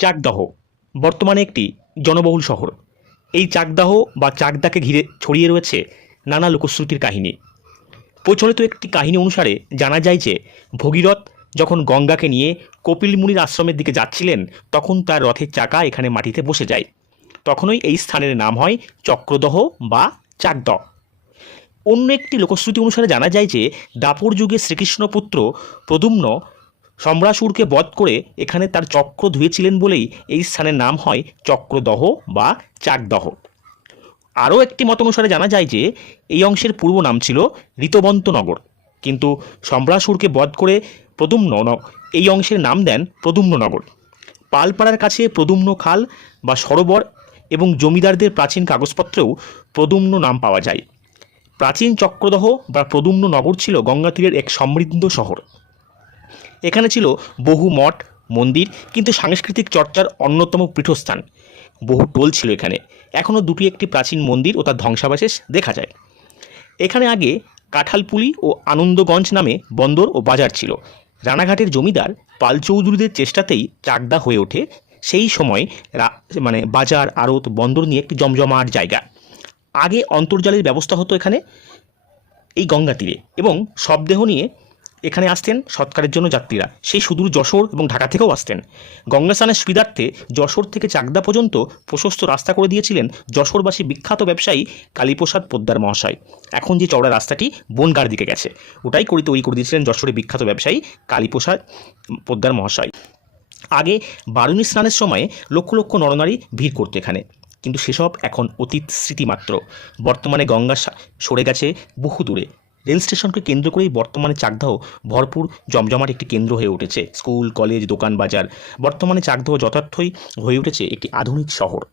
চাকদাহ, বর্তমানে একটি জনবহুল শহর। এই চাকদাহ বা চাকদাকে ঘিরে ছড়িয়ে রয়েছে নানা লোকশ্রুতির কাহিনী। প্রচলিত একটি কাহিনী অনুসারে জানা যায় যে, ভগীরথ যখন গঙ্গাকে নিয়ে কপিল মুনির আশ্রমের দিকে যাচ্ছিলেন, তখন তার রথের চাকা এখানে মাটিতে বসে যায়। তখনই এই স্থানের নাম হয় চক্রদহ বা চাকদহ। অন্য একটি লোকশ্রুতি অনুসারে জানা যায় যে, দাপর যুগে শ্রীকৃষ্ণ পুত্র প্রদুম্ন সম্রাসুরকে বধ করে এখানে তার চক্র ধুয়েছিলেন বলেই এই স্থানের নাম হয় চক্রদহ বা চাকদহ। আরও একটি মত অনুসারে জানা যায় যে, এই অংশের পূর্ব নাম ছিল ঋতবন্ত নগর কিন্তু সম্রাসুরকে বধ করে প্রদুম্ন এই অংশের নাম দেন প্রদুম্ন নগর পালপাড়ার কাছে প্রদুম্ন খাল বা সরোবর এবং জমিদারদের প্রাচীন কাগজপত্রেও প্রদুম্ন নাম পাওয়া যায়। প্রাচীন চক্রদহ বা প্রদুম্ন নগর ছিল গঙ্গা তীরের এক সমৃদ্ধ শহর। এখানে ছিল বহু মঠ, মন্দির, কিন্তু সাংস্কৃতিক চর্চার অন্যতম পীঠস্থান। বহু টোল ছিল এখানে। এখনও দুটি একটি প্রাচীন মন্দির ও তার ধ্বংসাবশেষ দেখা যায়। এখানে আগে কাঁঠালপুলি ও আনন্দগঞ্জ নামে বন্দর ও বাজার ছিল। রানাঘাটের জমিদার পাল চৌধুরীদের চেষ্টাতেই চাকদা হয়ে ওঠে। সেই সময় মানে বাজার, আড়ত, বন্দর নিয়ে একটি জমজমাট জায়গা। আগে অন্তর্জালের ব্যবস্থা হতো এখানে, এই গঙ্গা তীরে। এবং শবদেহ নিয়ে এখানে আসতেন সৎকারের জন্য যাত্রীরা। সেই সুদূর যশোর এবং ঢাকা থেকেও আসতেন। গঙ্গা স্নানের সুবিধার্থে যশোর থেকে চাকদা পর্যন্ত প্রশস্ত রাস্তা করে দিয়েছিলেন যশোরবাসী বিখ্যাত ব্যবসায়ী কালীপ্রসাদ পোদ্দার মহাশয়। এখন যে চওড়া রাস্তাটি বনগার দিকে গেছে, ওটাই করে তৈরি করে দিয়েছিলেন যশোরের বিখ্যাত ব্যবসায়ী কালীপ্রসাদ পোদ্দার মহাশয়। আগে বারুণী স্নানের সময় লক্ষ লক্ষ নরনারী ভিড় করতো এখানে, কিন্তু সেসব এখন অতীত স্মৃতিমাত্র। বর্তমানে গঙ্গা সরে গেছে বহু দূরে রেল স্টেশনকে কেন্দ্র করেই বর্তমানে চাকদাহ ভরপুর, জমজমাট একটি কেন্দ্র হয়ে উঠেছে। স্কুল, কলেজ, দোকান, বাজার। বর্তমানে চাকদাহ যথার্থই হয়ে উঠেছে একটি আধুনিক শহর।